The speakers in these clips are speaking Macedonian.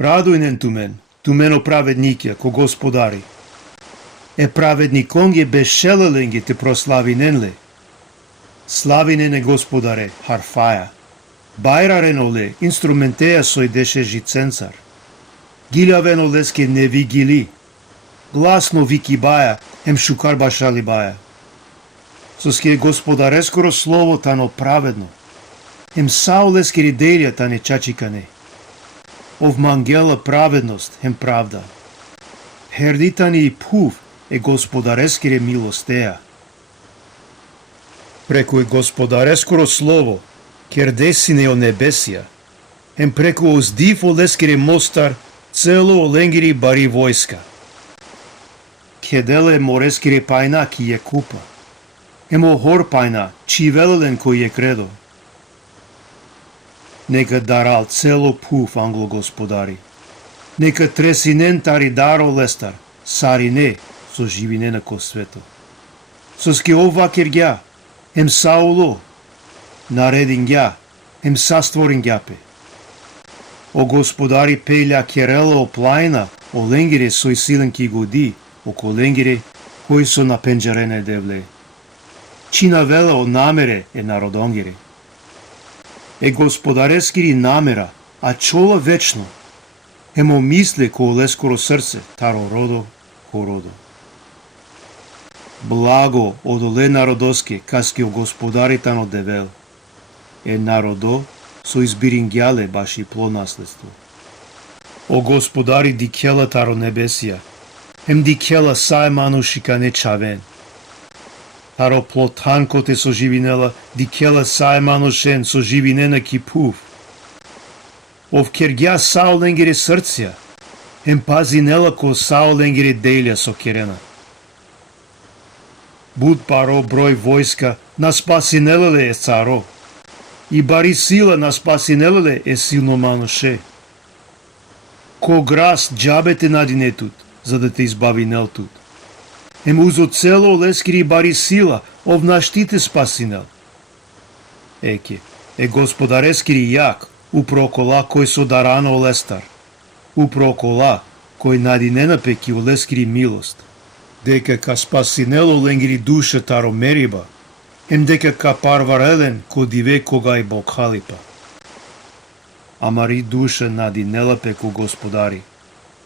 Радујнен тумен праведникја, ко Господари. Праведниконге бешелеленге те прославиненле. Славинене Господаре, харфаја. Бајрареноле, инструментеја сојдеше жиценцар. Гилјавенолеске не вигили. Гласно викибаја, шукар башалибаја. Соске Господарескоро слово тано праведно. Саулескери делја тане чачикане. Ов мангела праведност, правда. Хердитани и пув Господарескере милостеја. Преку Господарескоро слово, кердесине о небесија, преку оздив олескере мостар, цело оленгери бари војска. Кеделе морескере пајна ки е купа. Хор пајна, чивелелен кој е кредо. Нека дарал цело пув англо Господари. Нека тресинен тари даро лестар, сарине со живине ко свето. Соске ова кергја, Сауло, наредин гја, састворин гјапе. О Господари пејля керела о плајна, о ленгере сој силен ки годи, око ленгере кој со напенџарене девле. Чина вела о намере народонгере. Господарескири намера, а чола вечно, мисле ко лескоро срце, таро родо, ко родо. Благо одоле народоске, каске о Господари тано девел. Народо со избирингјале баши плонаследство. О Господари дикела таро небесија, дикела саеману шикане чавен. Таро плотанко те со живинела, дикела саеману шен со живинена ки пув. Ов кергја саоленгере срцја, пазинела ко саоленгере делја со керена. Буд паро број војска, на спасинелеле царо. И бари сила на спасинелеле силно мануше. Ко грас джабете надинетут, за да те избави нелтут. Узо цело лескири бари сила, овнаштите спасинел. Господарескири јак, упрокола кој со дарано лестар. Упрокола кој надинена пеки олескири милост. Дека ка спасинело ленгири душа таро мериба, дека ка парварелен ко диве кога и бокхалипа. Амари душа надинела пеку Господари.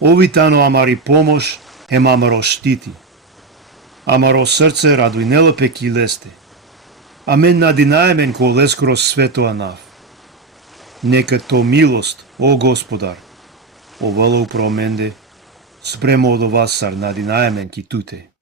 Овитано амари помош, амаро штити. Амаро срце радујнела пеки лесте. Амен надинаемен ко лескоро свето анав. Нека то милост, о Господар, овало упроменде, спремо од овасар надинаемен ки туте.